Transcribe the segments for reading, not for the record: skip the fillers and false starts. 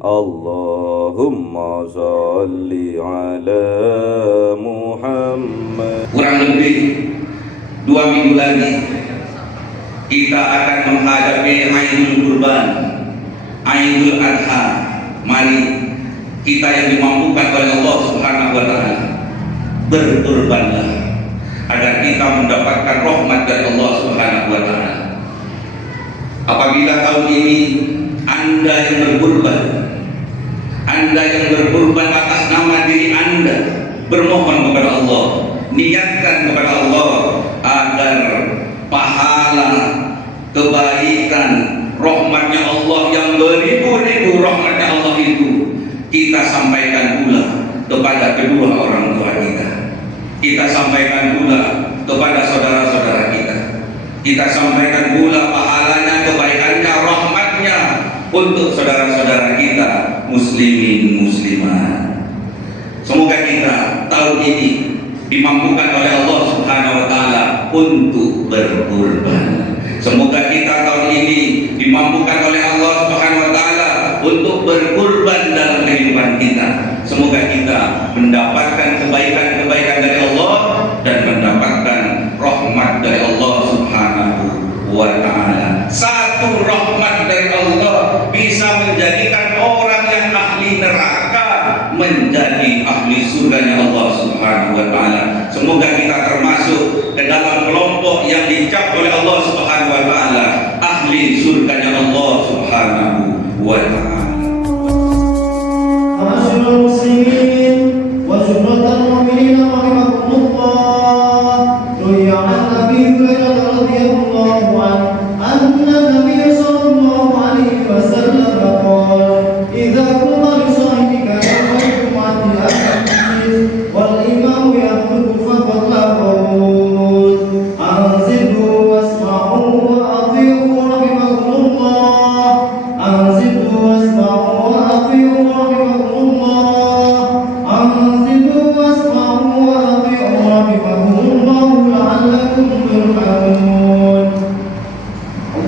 Allahumma sholli ala Muhammad. Kurang lebih 2 minggu lagi kita akan menghadapi Aidul Kurban, Aidul Adha. Mari kita yang dimampukan oleh Allah Subhanahu wa taala berkurbanlah agar kita mendapatkan rahmat dari Allah Subhanahu wa taala. Apabila tahun ini Anda yang berkurban atas nama diri Anda, bermohon kepada Allah, niatkan kepada Allah agar pahala, kebaikan, rahmatnya Allah yang beribu-ribu rahmatnya Allah itu kita sampaikan pula kepada kedua orang tua kita. Kita sampaikan pula kepada saudara-saudara kita. Kita sampaikan pula pahalanya, kebaikannya, rahmatnya untuk saudara-saudara kita muslimin muslimat. Semoga kita tahun ini dimampukan oleh Allah Subhanahu wa taala untuk berkurban. Semoga kita tahun ini dimampukan oleh Allah Subhanahu wa taala untuk berkurban dalam kehidupan kita. Semoga kita mendapatkan kebaikan-kebaikan dari Allah dan mendapatkan rahmat dari Allah Subhanahu wa taala. Satu rahmat dari Allah bisa menjadikan orang yang ahli neraka menjadi ahli surganya Allah Subhanahu wa taala. Semoga kita termasuk ke dalam kelompok yang dicap oleh Allah Subhanahu wa taala ahli surganya Allah Subhanahu wa taala. Ma'asyiral muslimin wa jumlatal mu'minin rahimakumullah. Ruwiya 'an Abi Hurairah radhiyallahu anhu anna Nabiy sallallahu alaihi wasallam qala idza qulta li sahibika yawmal jum'ati al-hadis wal imam yaqulu faqad la qawul anzilu wasma'u wa athi'u rahimakumullah anzilu wasma'u wa athi'u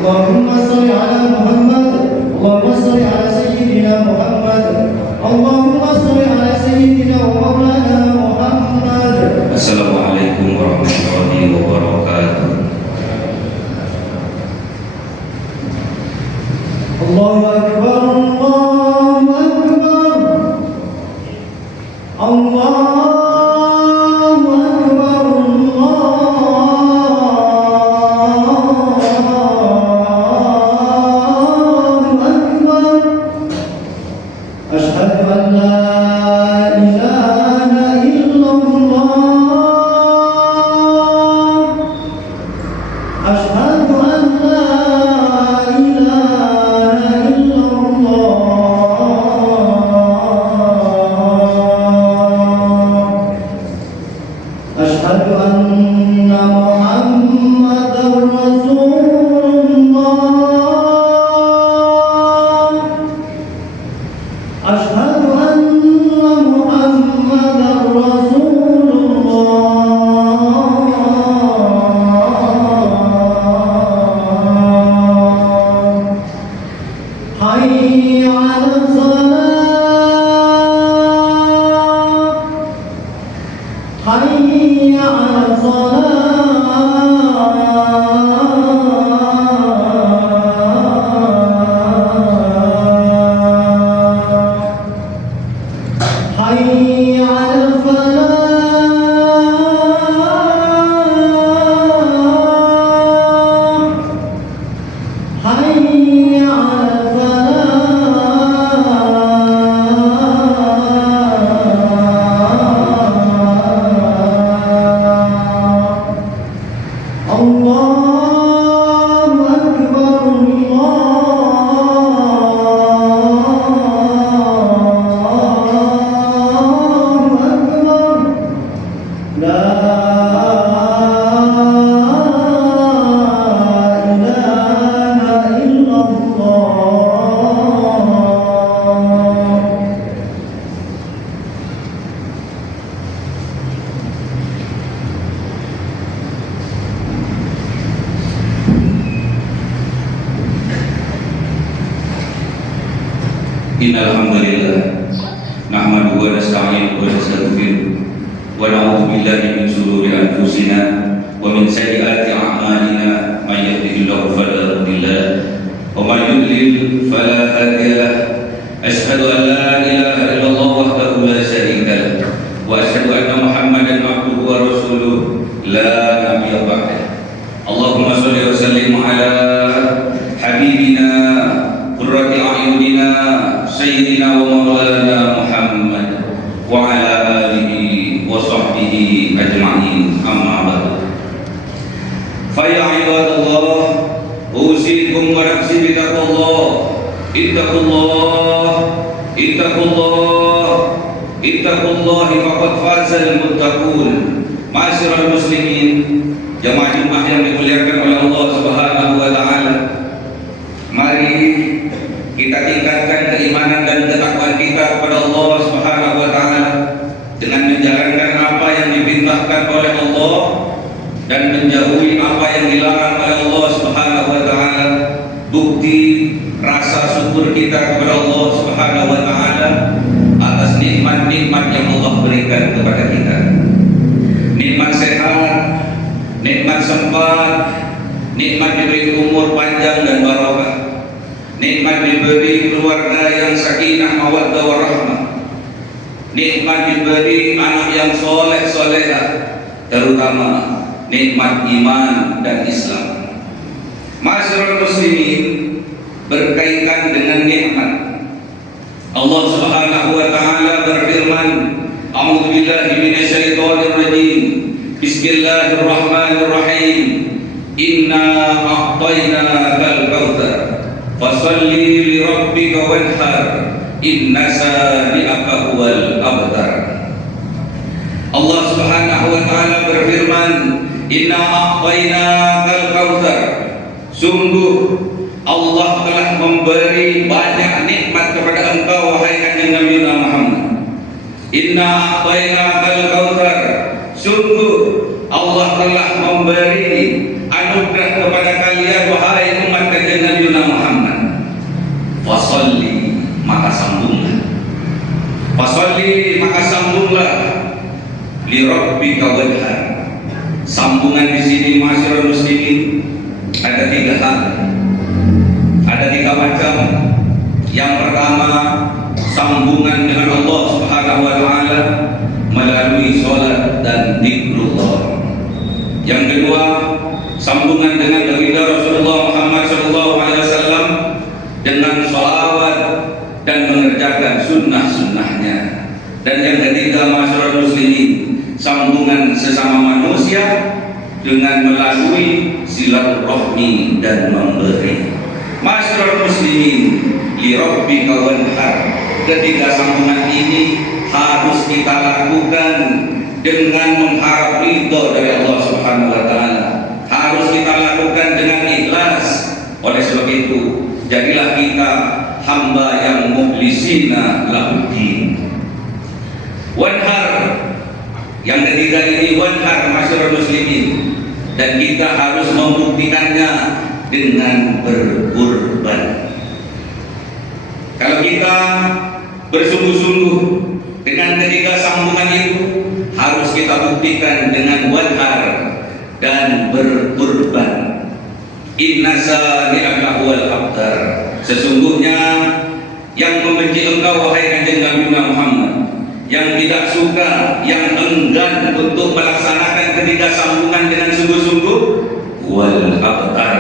Allahumma salli ala Muhammad, Allahumma salli ala Sayyidina Muhammad, Allahumma salli ala Sayyidina wa Maulana Muhammad. Assalamualaikum warahmatullahi wabarakatuh. Allahu Akbar, Allahu Akbar, Allahu Akbar, Ashhadu an la ilaha illallah, Ashhadu an la ilaha illallah. Innal hamdalillah nahmaduhu wa nasta'inuhu wa nastaghfiruh wa na'udzu billahi min shururi anfusina wa min sayyiati a'malina may yahdihillahu fala mudilla lahu wa may yudlil fala hadiya lahu asyhadu an la ilaha illallah wahdahu la syarika lahu wa asyhadu anna muhammadan abduhu wa rasuluh la nabiyya ba'dahu. Allahumma shalli wa sallim ala habibina qurrati a'yunina sayyidina wa maulana Muhammad wa ala alihi wa sahbihi ajma'in, amma ba'du. Fa ya ibadallah, usikum wa nafsi bi taqwallah. Ittaqullah faqad fazal muttaqun. Ma'asyiral muslimin, jamaah Jumat yang dimuliakan oleh Allah Subhanahu wa taala. Mari kita tingkatkan keimanan dan ketakwaan kita kepada Allah Subhanahu wa taala dengan menjalankan apa yang diperintahkan oleh Allah dan menjauhi apa yang dilarang oleh Allah Subhanahu wa taala. Bukti rasa syukur kita kepada Allah Subhanahu wa taala atas nikmat-nikmat yang Allah berikan kepada kita. Nikmat sehat, nikmat sempat, nikmat diberi umur panjang dan barokah, nikmat diberi keluarga yang sakinah mawaddah warahmah, nikmat diberi anak yang soleh solehah, terutama nikmat iman dan Islam. Ma'asyiral muslimin, berkaitan dengan nikmat, Allah Subhanahu wa taala berfirman, a'udzu billahi minasyaitonir rajim. Bismillahirrahmanirrahim. Inna a'tainakal kautsar fasholli li rabbika wanhar inna shani'aka huwal abtar. Allah Subhanahu wa taala berfirman, inna a'tainakal kautsar. Sungguh Allah telah memberi banyak nikmat kepada engkau wahai kanjeng Nabi Muhammad. Inna a'tainakal kautsar. Sungguh Allah telah memberi anugerah kepada kalian wahai umat kanjeng Nabi Muhammad. Fasholli, maka sambunglah. Fasholli, maka sambunglah. Li rabbika wanhar. Sambungan di sini ma'asyiral muslimin ada 3 hal. Ada 3 macam. Yang pertama, sambungan dengan Allah Subhanahu wa taala melalui salat dan zikrullah. Yang kedua, sambungan dengan baginda Rasulullah Muhammad SAW dengan sholawat dan mengerjakan sunnah-sunnahnya. Dan yang ketiga, ma'asyiral muslimin, sambungan sesama manusia dengan melalui silaturahmi dan memberi. Ma'asyiral muslimin, li rabbika wanhar. Ketiga sambungan ini harus kita lakukan dengan mengharap ridho dari Allah Subhanahu wa taala. Harus kita lakukan dengan ikhlas. Oleh sebab itu, jadilah kita hamba yang mukhlisina lahuddin. Wanhar, yang ketiga ini wanhar, ma'asyiral muslimin, dan kita harus membuktikannya dengan berkurban. Kalau kita bersungguh-sungguh dengan ketiga sambungan itu, harus kita buktikan dengan wanhar dan berkurban. Inna shani'aka huwal abtar. Sesungguhnya yang membenci engkau wahai kanjeng Nabi Muhammad, yang tidak suka, yang enggan untuk melaksanakan ketiga sambungan dengan sungguh-sungguh, wal abtar,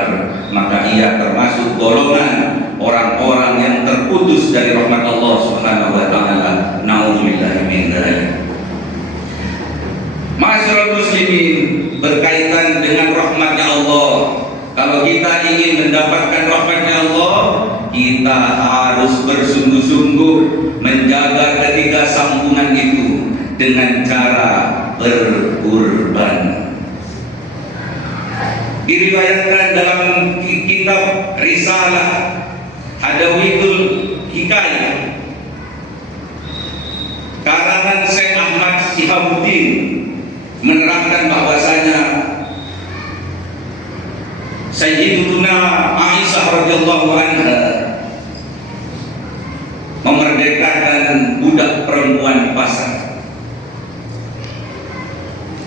maka ia termasuk golongan orang-orang yang terputus dari rahmat Allah Subhanahu wa taala. Nauzubillahi min dzalik. Ma'asyiral muslimin, berkaitan dengan rahmatnya Allah, kalau kita ingin mendapatkan rahmatnya Allah, kita harus bersungguh-sungguh menjaga ketiga sambungan itu dengan cara berkurban. Diriwayatkan dalam kitab Risalah Hadawiyul Hikayah karangan Syekh Ahmad Shihabuddin menerangkan bahwasanya Sayyidatuna Aisyah radhiyallahu anha memerdekakan budak perempuan di pasar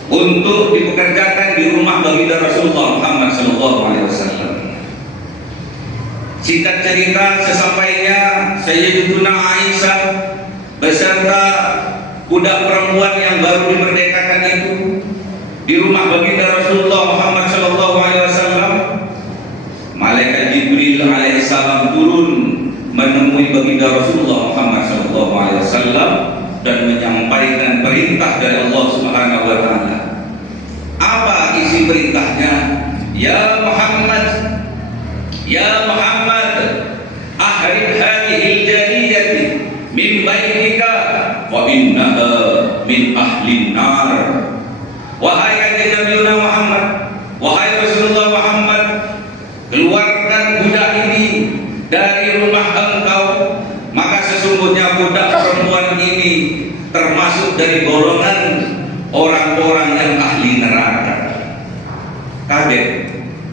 untuk dipekerjakan di rumah baginda Rasulullah Muhammad SAW. Singkat cerita, sesampainya Sayyidatuna Aisyah beserta budak perempuan yang baru dimerdekakan itu di rumah baginda Rasulullah Muhammad SAW, malaikat Jibril alaihissalam turun menemui baginda Rasulullah Muhammad SAW dan menyampaikan perintah dari Allah Subhanahu wa taala. Apa isi perintahnya? Ya Muhammad, ya Muhammad, ahrib hadhil jariyati min baitika wa innaha min ahlin nar. Wahai Nabi Muhammad, wahai Rasulullah Muhammad, keluarkan budak ini dari rumah engkau, maka sesungguhnya budak perempuan ini termasuk dari golongan orang-orang yang ahli neraka. Kaget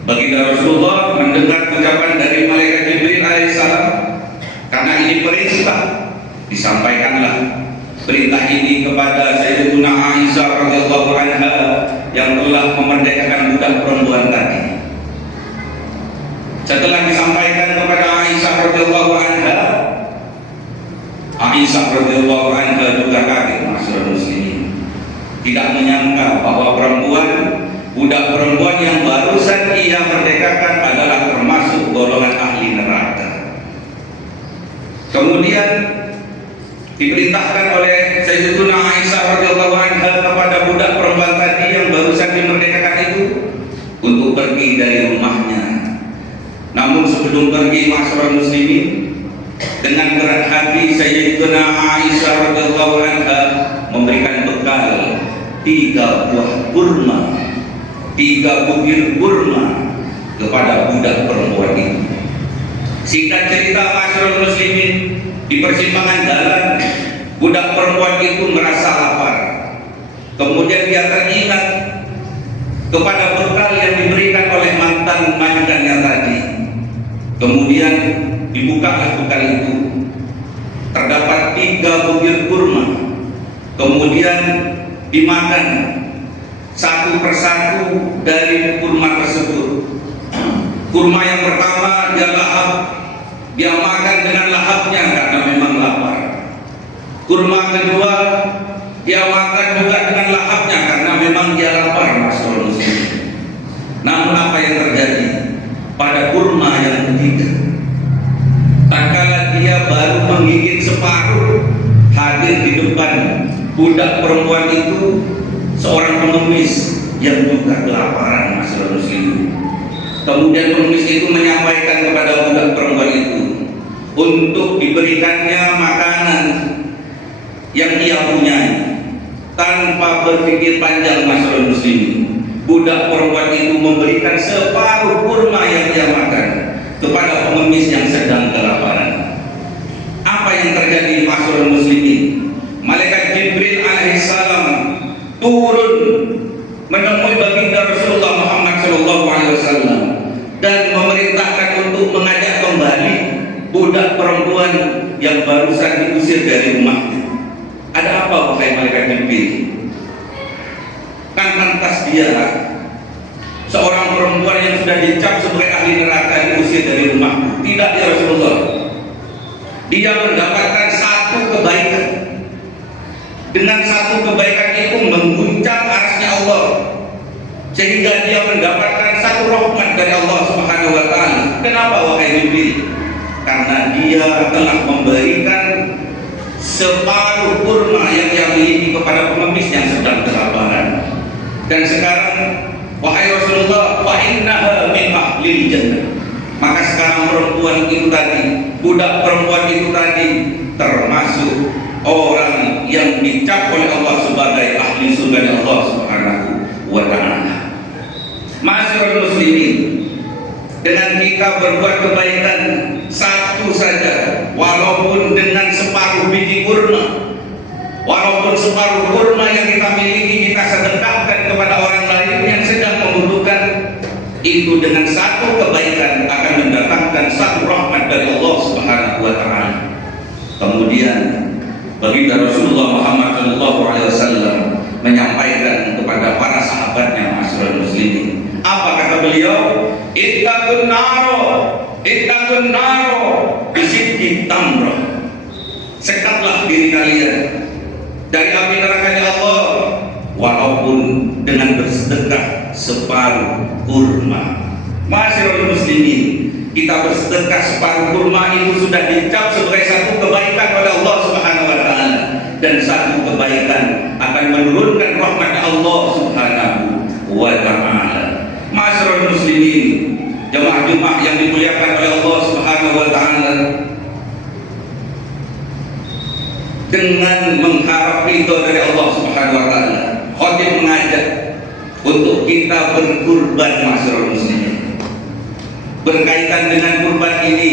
baginda Rasulullah mendengar ucapan dari malaikat Jibril alaihissalam. Karena ini perintah, disampaikanlah perintah ini kepada Sayyidatuna Aisyah radhiyallahu anha yang telah memerdekakan budak perempuan tadi. Setelah disampaikan kepada Aisyah radhiyallahu anha, Aisyah radhiyallahu anha juga kaget, masyarakat muslimin. Tidak menyangka bahwa budak perempuan yang barusan ia merdekakan adalah termasuk golongan ahli neraka. Kemudian diperintahkan oleh Sayyidatuna Aisyah radhiyallahu anha kepada budak perempuan tadi yang barusan dimerdekakan itu untuk pergi dari rumahnya. Namun sebelum pergi, masyarakat muslimin, dengan berat hati Sayyidatuna Aisyah radhiyallahu anha memberikan bekal 3 buah kurma, 3 butir kurma kepada budak perempuan itu. Singkat cerita, masyarakat muslimin, di persimpangan jalan budak perempuan itu merasa lapar. Kemudian dia teringat kepada bekal yang diberikan oleh mantan majikannya tadi. Kemudian dibukalah bekal itu. Terdapat 3 butir kurma. Kemudian dimakan satu persatu dari kurma tersebut. Kurma yang pertama dia lahap, dia makan dengan lahapnya karena memang lapar. Kurma kedua dia makan juga dengan lahapnya karena memang dia lapar, masyaallah muslim. Namun apa yang terjadi pada kurma yang ketiga? Tatkala dia baru menggigit separuh, hadir di depan budak perempuan itu seorang pengemis yang juga kelaparan, masyaallah muslim. Kemudian pengemis itu menyampaikan kepada budak perempuan itu untuk diberikannya makanan yang ia punyai. Tanpa berpikir panjang, masyaallah muslimin, budak perempuan itu memberikan separuh kurma yang ia makan kepada pengemis yang sedang kelaparan. Apa yang terjadi, masyaallah muslimin? Malaikat Jibril alaihissalam turun menemui baginda Rasulullah Muhammad SAW dan memerintahkan untuk mengajak kembali budak perempuan yang barusan diusir dari rumahnya. Ada apa, wahai malaikat Jibril? Kan lantas dia seorang perempuan yang sudah dicap sebagai ahli neraka diusir dari rumah. Tidak, ya Rasulullah. Dia mendapatkan satu kebaikan. Dengan satu kebaikan itu mengguncang arsy Allah, sehingga dia mendapatkan satu rahmat dari Allah Subhanahu wa taala. Kenapa, wahai Jibril? Karena dia telah memberikan separuh kurma yang dia miliki kepada pengemis yang sedang kelaparan. Dan sekarang, wahai Rasulullah, fa innaha min ahlil jannah. Maka sekarang perempuan itu tadi, budak perempuan itu tadi termasuk orang yang dicap oleh Allah sebagai ahli surga Allah Subhanahu wa taala. Masyaallah muslimin, dengan kita berbuat kebaikan satu saja, walaupun dengan separuh biji kurma, walaupun separuh kurma yang kita miliki kita sedekahkan kepada orang lain yang sedang membutuhkan, itu dengan satu kebaikan akan mendatangkan satu rahmat dari Allah Subhanahu wa taala. Kemudian baginda Rasulullah Muhammad SAW menyampaikan kepada para sahabatnya, masyarul muslimin. Apa kata beliau? Ittaqun naro bisidqi tamrah. Sekatlah diri kalian dari api nerakanya Allah walaupun dengan bersedekah separuh kurma. Masyarul muslimin, kita bersedekah separuh kurma itu sudah dicap sebagai satu kebaikan oleh Allah Subhanahu wa taala, dan satu kebaikan akan menurunkan rahmat Allah Subhanahu wa taala. Masyarul muslimin, jemaah Jumat yang dimuliakan oleh Allah Subhanahu wa taala, dengan mengharap ridho dari Allah Subhanahu wa taala, khatib mengajak untuk kita berkurban. Masyarul muslimin, berkaitan dengan kurban ini,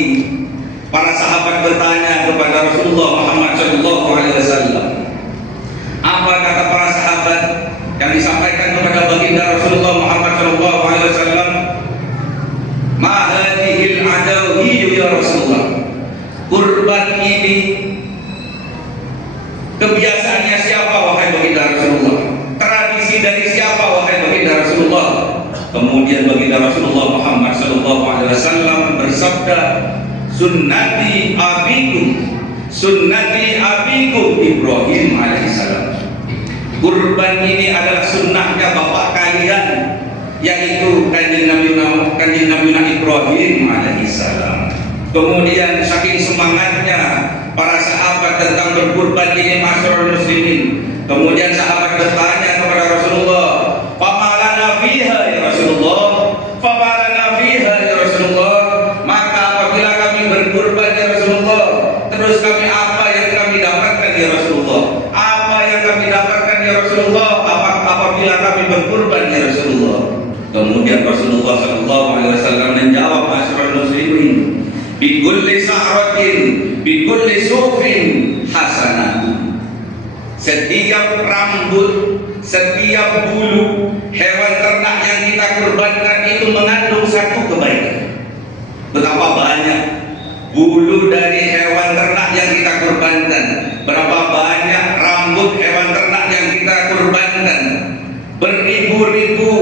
para sahabat bertanya kepada Rasulullah Muhammad SAW. Apa kata para sahabat yang disampaikan kepada baginda Rasulullah Muhammad SAW? Ma hadhil adawi ya Rasulullah. Kurban ini kebiasaannya siapa wahai baginda Rasulullah? Tradisi dari siapa wahai baginda Rasulullah? Kemudian baginda Rasulullah Muhammad SAW bersabda, sunnati abikum Ibrahim alaihissalam. Kurban ini adalah sunnahnya bapak kalian, yaitu kanjeng Nabi Ibrahim alaihissalam. Kemudian saking semangatnya para sahabat tentang berkurban ini, masyarul muslimin, kemudian sahabat bertanya kepada Rasulullah, famalana fiha ya Rasulullah, famalana fiha ya Rasulullah. Maka apabila kami berkurban ya Rasulullah, terus kami apa yang kami dapatkan ya Rasulullah? Apa yang kami dapatkan ya Rasulullah apabila kami berkurban ya Rasulullah? Kemudian Rasulullah SAW menjawab, masyarul muslimin, bikulli sa'ratin bikulli sufin hasanatun. Setiap rambut, setiap bulu hewan ternak yang kita kurbankan itu mengandung satu kebaikan. Betapa banyak bulu dari hewan ternak yang kita kurbankan, berapa banyak rambut hewan ternak yang kita kurbankan, beribu-ribu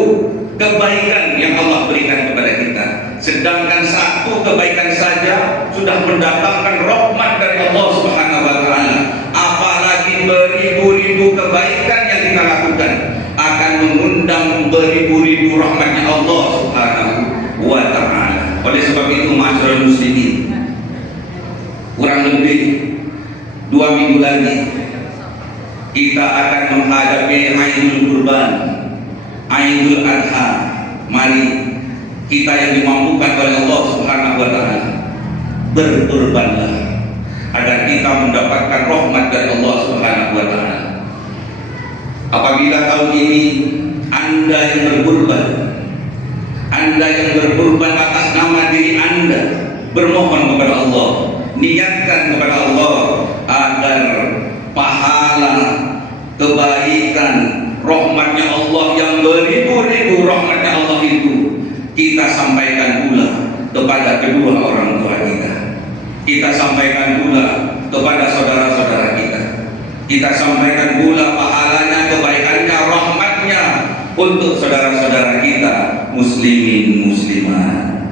kebaikan yang Allah berikan kepada kita. Sedangkan satu kebaikan saja sudah mendatangkan rahmat dari Allah Subhanahu wa taala. Apalagi beribu-ribu kebaikan yang kita lakukan akan mengundang beribu-ribu rahmatnya Allah Subhanahu wa taala. Oleh sebab itu, masyarul muslimin, kurang lebih 2 minggu lagi kita akan menghadapi Aidul Kurban, Aidul Adha. Mari kita yang dimampukan oleh Allah Subhanahu wa taala berkurbanlah agar kita mendapatkan rahmat dari Allah Subhanahu wa taala. Apabila tahun ini Anda yang berkurban atas nama diri Anda, bermohon kepada Allah, niatkan kepada Allah agar pahala, kebaikan, rahmatnya Allah yang beribu-ribu rahmatnya Allah itu kita sampaikan pula kepada kedua orang tua kita. Kita sampaikan pula kepada saudara-saudara kita. Kita sampaikan pula pahalanya, kebaikannya, rahmatnya untuk saudara-saudara kita muslimin muslimat.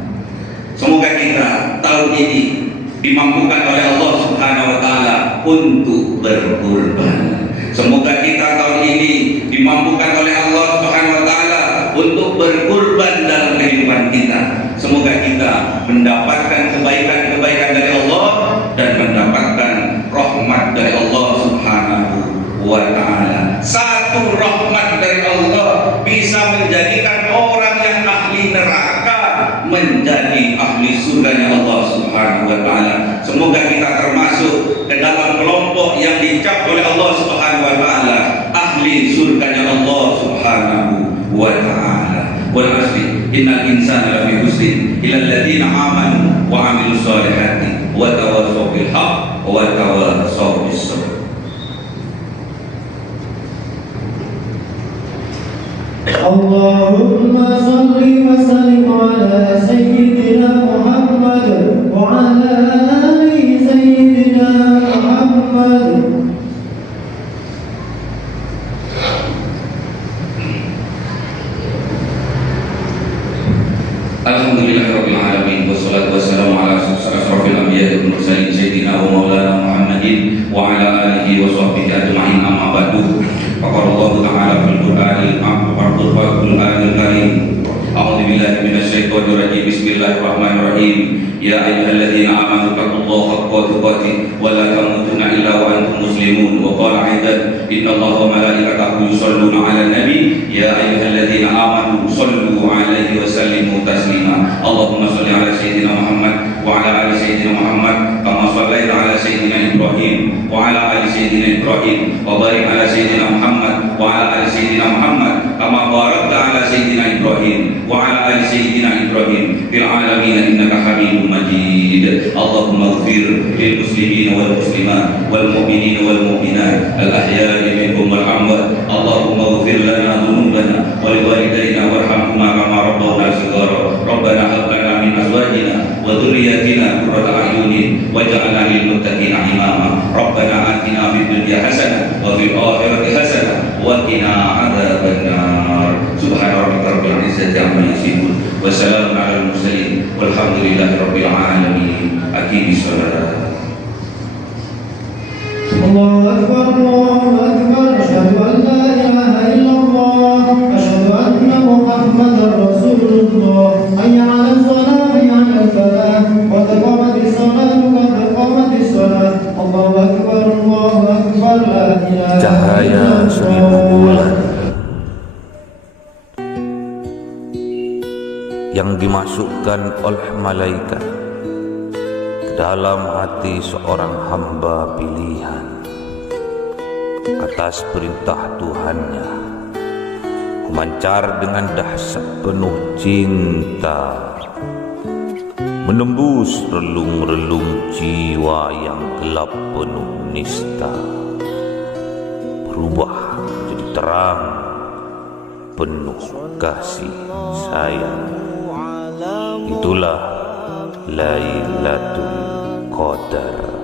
Semoga kita tahun ini dimampukan oleh Allah Subhanahu wa taala untuk berkurban. Semoga kita tahun ini dimampukan oleh Allah Subhanahu wa taala untuk berkurban dalam kehidupan kita. Semoga kita mendapatkan kebaikan-kebaikan dari Allah dan mendapatkan rahmat dari Allah Subhanahu wa taala. Satu rahmat dari Allah bisa menjadikan orang yang ahli neraka menjadi ahli surganya Allah Subhanahu wa taala. Semoga kita termasuk ke dalam kelompok yang dicap oleh Allah Subhanahu wa taala ahli surganya Allah Subhanahu wa taala. Wal asri innal insana lafi khusrin illa alladziina aamanu wa 'amilus shalihati wa tawassaw bil haqq wa tawassaw bis sabr. Allahumma salli wa sallim ala sayyidina Muhammad wa ala ali sayyidina Muhammad. Allah Ta'ala fil Qur'anil Karim. A'udzu billahi minasy syaithanir rajim. Bismillahirrahmanirrahim. Ya ayyuhalladzina amanu taqullaha haqqa tuqatih wa la tamutunna illa wa antum muslimun. Wa qala aidan innallaha wa malaikatahu yusholluna 'alan nabi ya ayyuhalladzina amanu shallu 'alaihi wa sallimu taslima. Allahumma shalli 'ala sayyidina Muhammad wa 'ala ali sayyidina Muhammad kama shallaita 'ala sayyidina Ibrahim wa 'ala ali sayyidina Ibrahim wa barik 'ala sayyidina Muhammad wa 'ala ali sayyidina Muhammad kama barakta 'ala sayyidina Ibrahim wa 'ala ali sayyidina Ibrahim fil 'alamin innaka Hamidum Majid. Allahumma ighfir lil muslimin wal muslimat wal mu'minin wal mu'minat al ahya'i minhum wal amwat. Allahumma ighfir lana dhunubana wa li walidayna warhamhuma kama rabbawna shighara. Rabbana hab lana min azwajina wa dhurriyyatina qurrata a'yunin waj'alna lil muttaqina imama. Rabbana atina fid dunya hasanah wa fil akhirati hasanah wa qina adzabannar. Subhana rabbika rabbil izzati amma yasifun wa salamun 'alal mursalin walhamdulillahi rabbil alamin. Aqimis shalah. الله أكبر الله أكبر أشهد أن لا إله إلا الله أشهد أن محمدا رسول الله حي على الصلاة حي على الفلاح قد قامت الصلاة قد قامت الصلاة الله أكبر لا إله Cahaya إلا seribu bulan yang dimasukkan oleh malaikat ke dalam hati seorang hamba pilihan atas perintah Tuhannya, memancar dengan dahsyat penuh cinta, menembus relung-relung jiwa yang gelap penuh nista, berubah menjadi terang penuh kasih sayang. Itulah Lailatul Qadar.